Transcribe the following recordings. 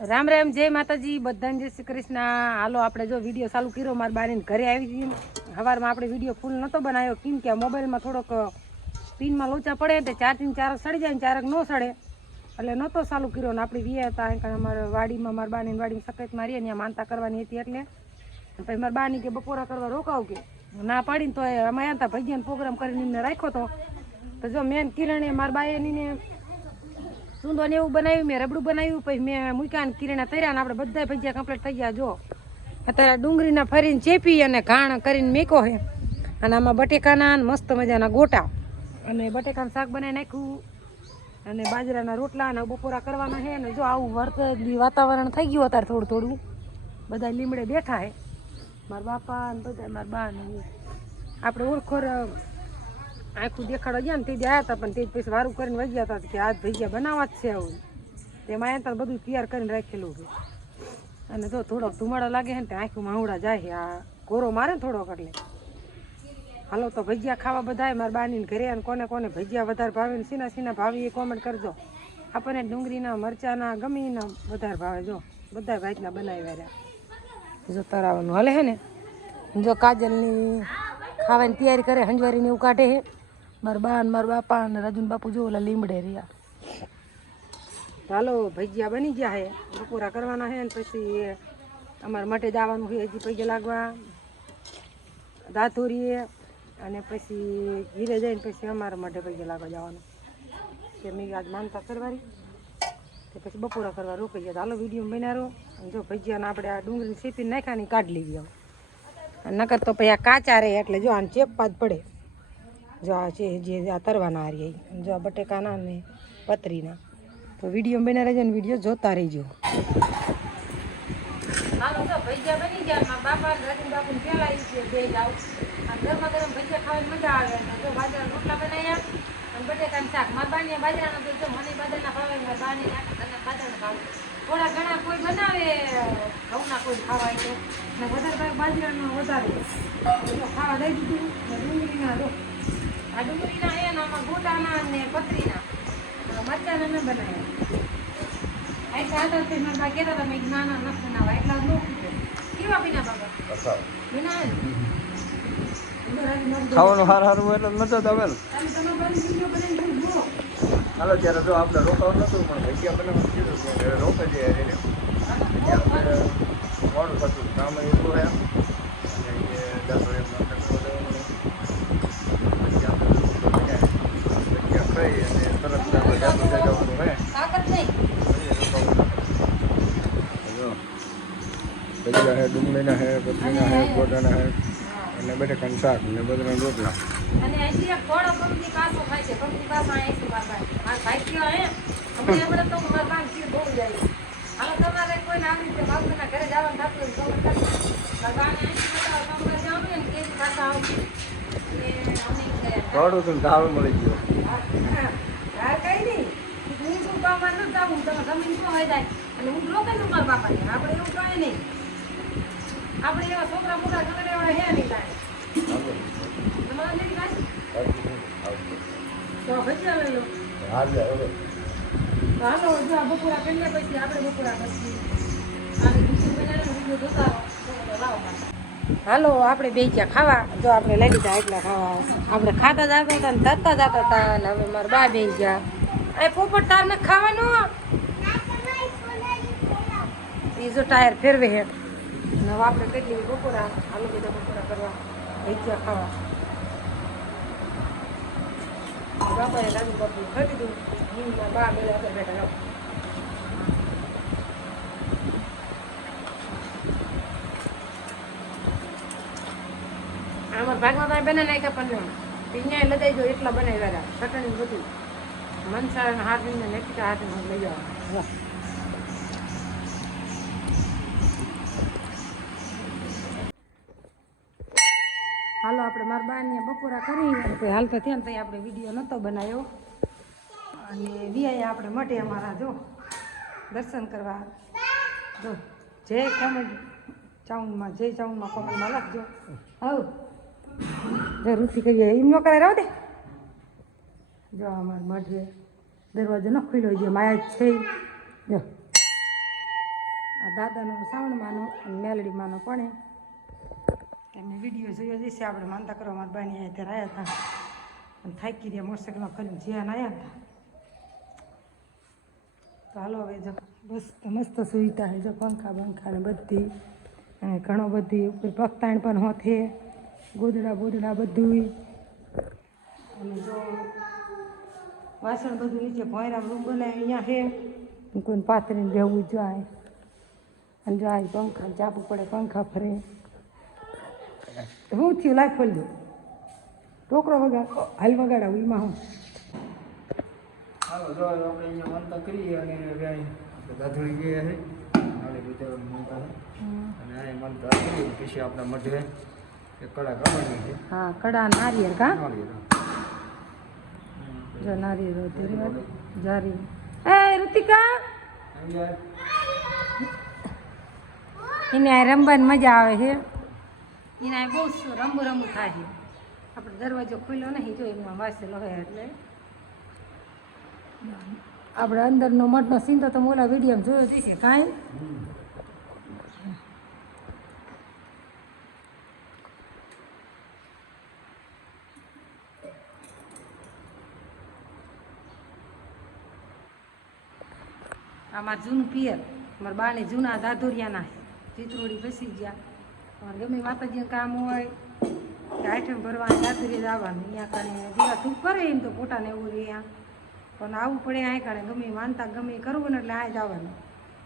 રામ રામ જય માતાજી બધાને જય શ્રી કૃષ્ણ। હાલો આપણે જો વિડીયો ચાલુ કર્યો મારા બારીને ઘરે આવી હતી સવારમાં આપણે વિડીયો ફૂલ નહોતો બનાવ્યો કેમ કે મોબાઈલમાં થોડોક પિનમાં લોચા પડે એટલે ચાર્જિંગ ચારક સડી જાય ને ચારક ન સડે એટલે નહોતો ચાલુ કર્યો ને આપણે વ્યા હતા કારણ અમારે વાડીમાં મારા બાની વાડીમાં સફેદ મારીએ ત્યાં માનતા કરવાની હતી એટલે પછી મારા બાની કે બપોરા કરવા રોકાવ કે ના પાડીને તો અમે હતા ભજીયાનો પ્રોગ્રામ કરીને એમને રાખ્યો તો જો મેન કિરણે મારા બાએ એને સૂંદો ને એવું બનાવ્યું મેં રબડું બનાવ્યું પછી મેં મૂક્યા ને કિરણા તર્યા ને આપણે બધા ભજીયા કમ્પ્લીટ થઈ ગયા જો અત્યારે ડુંગળીના ફરીને ચેપી અને ઘાણ કરીને મેકો છે અને આમાં બટેકાના મસ્ત મજાના ગોટા અને બટેકાનું શાક બનાવી નાખ્યું અને બાજરાના રોટલા અને બપોરા કરવાના છે ને જો આવું વરસાદી વાતાવરણ થઈ ગયું અત્યારે થોડું થોડું બધા લીમડે બેઠા છે મારા બાપા ને બધા મારા બા ને આપણે ઓળખોર આખું દેખાડવા ગયા ને તે આવ્યા હતા પણ તે પછી વારું કરીને વહી હતા કે આજ ભજીયા બનાવવા જ છે આવું તેમાં આવ્યા બધું તૈયાર કરીને રાખેલું છે અને જો થોડોક ધુમાડો લાગે છે ને ત્યાં આખું માવડા જાય છે આ કોરો મારે ને થોડોક એટલે હાલો તો ભજીયા ખાવા બધાય મારા બાની ઘરે અને કોને કોને ભજીયા વધારે ભાવે ને સીના સીના ભાવી એ કોમેન્ટ કરજો આપણને ડુંગળીના મરચાના ગમીના વધારે ભાવે જો બધા ભાઈના બનાવ્યા રહ્યા જો તરાવાનું હાલે છે ને જો કાજલની ખાવાની તૈયારી કરે હંજવારીને એવું કાઢે છે મારા બા ને મારા બાપા અને રાજુન બાપુ જો ઓલા લીમડે રહ્યા હાલો ભજીયા બની ગયા છે બપોરા કરવાના છે ને પછી અમારા માટે જવાનું છે હજી પૈસા લાગવા દાંતોરીએ અને પછી ઘીરે જઈને પછી અમારા માટે પૈસા લાગવા જવાનું કે મેં આજ માનતા કરવાની તે પછી બપોરા કરવા રોકાઈ ગયા હાલો વિડીયો બનાવો અને જો ભજીયાને આપણે આ ડુંગળી શેપીને નાખ્યાની કાઢી લીધી નકર તો પછી આ કાચા રહે એટલે જો આને ચેપવા જ પડે જો આ છે જે આ તરવાના હારી જો આ બટેકાના ને પતરીના તો વિડીયો બના રહેજો ને વિડીયો જોતા રહેજો હાલો તો ભજીયા બની ગયા મારા બાપા ને રાજન બાપુ ને પેલા છે બે જાવ અને ગરમા ગરમ ભજીયા ખાવાની મજા આવે જો બાજરાના રોટલા બનાવ્યા અને બટેકાનું શાક મારા બાને બાજરાના તો જો મને બાજરાના ભાવે મારા બાને બાજરાના ભાવે થોડા ઘણા કોઈ બનાવે ઘઉંના કોઈ ખાવાય તો ને વધારે બાજરાનો વધારે ખાવા દઈ દીધું ડુંગળીના દો આ ડુંગળીના હે ને આમાં ગોટાના ને પતરીના મરચાના ન બનાવ્યા એટલા હતા તે મારા બા કહેતા હતા મેં નાના ન બનાવવા એટલા જ ન કેવા પીના બાબા બનાવે ખાવાનું હાર હારું એટલે મજા આવે ને હાલો ત્યારે જો આપણે રોકાવાનું નતું પણ ભજીયા બનાવવાનું કીધું રોકાઈ જાય મોડું થતું કામ એટલું એમ અને એ દાદો એમ ભજીયા ખાઈ અને તરત જાતું જવાનું હે ભજીયા હે ડુંગળીના હે પતરીના હે ગોટાના હે અને બટેકાનું શાક ને બધાના રોટલા અને આજી એક ઘોડો કંપની કાસો ખાય છે કંપની કાસો આયા છે મારા ભાઈ કયો હે અમે આપણે તો મારા ભાઈ થી બહુ જાય હાલો તમારે કોઈ ના આવી રીતે બાપુના ઘરે જવાનું થતું હોય તો મારા ભાઈને આઈ તો કામ જવાનું ને કે કાસા આવ ને અમે ઘોડું તો ધાવ મળી ગયો હા કઈ નહીં હું શું કામ ન જાઉં તમે જમીન શું હોય જાય અને હું રોકાઈ મારા બાપાને આપણે એવું કાંઈ નહીં આપણે એવા છોકરા મોટા છોકરા એવા હે નહીં થાય તો ભજીયા લઈ લો હાલો જો આ બપોરા કરીએ પછી આપણે બપોરા કરીએ હાલો આપણે બે ગયા ખાવા જો આપણે લઈ લીધા એટલા ખાવા આપણે ખાતા જતા હતા ને તરતા જતા હતા અને હવે મારા બા બે ગયા એ પોપટ તાર ને ખાવાનું બીજો ટાયર ફેરવે હે હવે આપણે કેટલી બપોરા હાલો બધા બપોરા કરવા ભજીયા ખાવા બાપાએ રાજુ બાપુ ખાઈ દીધું હું બા બધા અંદર બેઠા જાઉં અમારા ભાગમાં તમે બને નાખ્યા પણ અહીંયા લદાઈ જો એટલા બનાવ્યા ચટણી બધું મનસા હાથીને નાખી હાથીને લઈ જવા હાલો આપણે મારા બાને બપોરા કરી કોઈ હાલતા થયા ને તો આપણે વિડીયો નહોતો બનાવ્યો અને વિયા આપણે મટે અમારા જો દર્શન કરવા જો જય કોમેન્ટ ચાઉનમાં જય ચાઉનમાં કોમેન્ટમાં લખજો હવ જરૂરથી કહીએ એમ ન કરાય રહો દે જો અમારે મઢે દરવાજો ન ખુલ્યો છે માયા જ છે જો આ દાદાનો શ્રાવણમાંનો અને મેલડીમાંનો પણ તમે વિડીયો જોયો જશે. આપણે માનતા કરવા મારા બાની અહીંયા ત્યારે આવ્યા હતા અને થાકી રહ્યા મોટરસાઇકલમાં ફરીને જ્યાં આવ્યા હતા. તો હાલો હવે જો બસ મસ્ત સુવિધા છે જો પંખા બંખા ને બધી અને ઘણો બધી ઉપર પગતાણ પણ હોથે ગોદડા બોદડા બધું અને જો વાસણ બધું નીચે ભોયરા રૂમ બનાવી અહીંયા છે કોઈને પાથરીને બેવું જાય અને જો આ પંખા ચાપવું પડે પંખા ફરે હું થયું લાગ ખોલી દો ટોકરો વગાડ હાલ વગાડા એમાં હું હાલો જો આપણે અહીંયા માનતા કરીએ અને દાધુડી ગયા છે નાની રીતે માનતા અને આ માનતા કરીએ પછી આપણા મઢે એક કડા કાઢવાની છે. હા કડા નારિયેળ કા નાળિયેર. જો નારિયેળ ધીરે જારી એ ઋતિકા એને આ રમવાની મજા આવે છે. એને આ બહુ રમવું થાય છે. આપણે દરવાજો ખુલ્લો નહીં જો એમાં વાસેલો હોય એટલે આપણે અંદરનો મઠનો સીન તો તમે ઓલા વિડીયોમાં જોયો જશે કાંઈ. અમારા જૂનું પિયર અમારા બાને જૂના દાદોરિયાના ચિત્રોડી બેસી ગયા. અમારે ગમે માતાજીનું કામ હોય કે આઈટમ ભરવાની દાદોરી આવવાનું અહીંયા કારણે દીવા ધૂપ કરે એમ તો પોતાને એવું રહ્યા પણ આવવું પડે આ કારણે ગમે માનતા ગમે કરવું ને એટલે આ જ આવવાનું.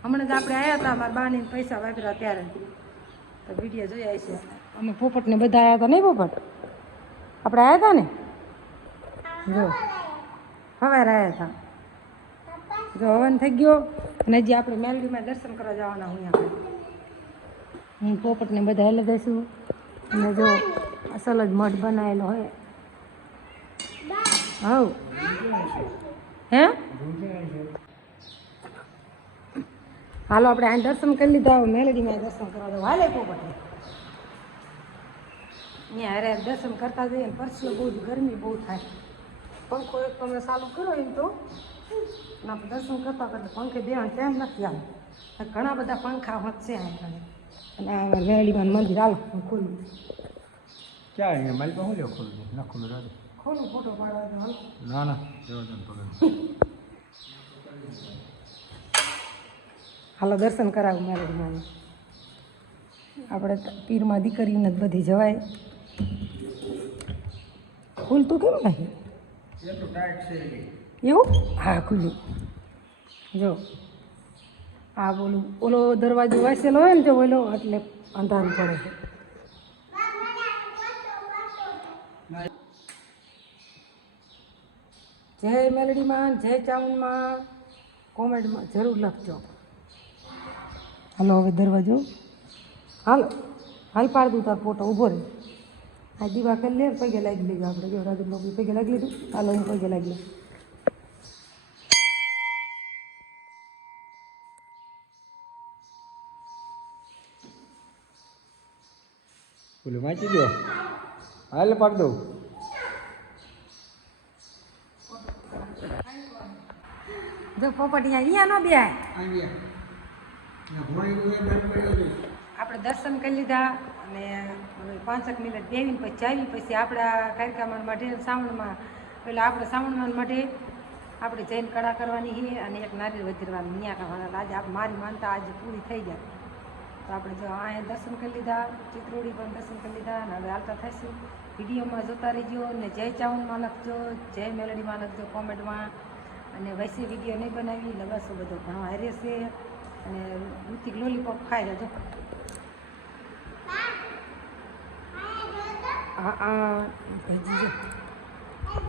હમણાં જ આપણે આવ્યા હતા અમારા બાને પૈસા વાપર્યા ત્યારે તો વિડીયો જોયા છે. અમે પોપટને બધા આવ્યા હતા નહીં પોપટ આપણે આવ્યા હતા ને જો સવારે આવ્યા હતા જો હવન થઈ ગયો અને હજી આપણે મેલડીમાં દર્શન કરવા જવાના હું આપણે હું પોપટને બધા હેલે દઈશું અને જો અસલ જ મઠ બનાવેલો હોય હવ હે હાલો આપણે આ દર્શન કરી લીધા મેલડીમાં દર્શન કરવા જાવ હાલે પોપટ અહીંયા અરે દર્શન કરતા જઈએ ને પરસીઓ બહુ જ ગરમી બહુ થાય. પંખો એક તમે ચાલુ કરો એમ તો આપણે દર્શન કરતા કરતા પંખે બેવાનું ટાઈમ નથી આવે. ઘણા બધા પંખા વધશે અહીં અને આ મેલડીમાં મંદિર હાલો હું ખોલું ક્યાં અહીંયા મારી પાસે લ્યો ખોલું ના ખોલું રાજો ખોલું ફોટો પાડવા દો હાલો. ના ના જવા પગડ હાલો દર્શન કરાવું મેલડીમાં. આપણે પીરમાં દીકરીને જ બધી જવાય. ખુલતું કેમ નહીં એટલું ટાઈટ છે એવું હા ખુલ્લું જો આ બોલું ઓલો દરવાજો વાસેલો હોય ને જો ઓલો એટલે અંધારું પડે છે. જય મેલડીમાં જય ચામુંડમાં કોમેન્ટમાં જરૂર લખજો. હાલો હવે દરવાજો હાલો હાલ પાડ દઉં તાર ફોટો ઊભો રહે. આ દીવા કરી લે પગે લાગી લીધું આપણે જો રાજુ લોકો પગે લાગી લીધું હાલો હું પગે લાગી લઉં. બોલું વાંચી દો હાલ પાડ દઉં જો પોપટ અહીંયા ન બે આપણે દર્શન કરી લીધા અને હવે 5 મિનિટ બેવીને પછી આવી પછી આપણા કાર્યક્રમ માટે શ્રાવણમાં પેલા આપણે શ્રાવણમાં માટે આપણે જૈન કળા કરવાની છે અને એક નારિયેળ વધેરવાનું ન્યા કરવાના. આજે મારી માનતા આજે પૂરી થઈ જાય તો આપણે જો અહીંયા દર્શન કરી લીધા ચિત્રોડી પણ દર્શન કરી લીધા અને હવે હાલતા થઈશું. વિડીયોમાં જોતા રહીજો અને જય ચામુંડમાં લખજો જય મેલડીમાં લખજો કોમેન્ટમાં. અને વૈસે વિડીયો નહીં બનાવી લગાસો બધો ઘણો હારે છે અને ઋતિક લોલીપોપ ખાય છે જો હા ભેજી જો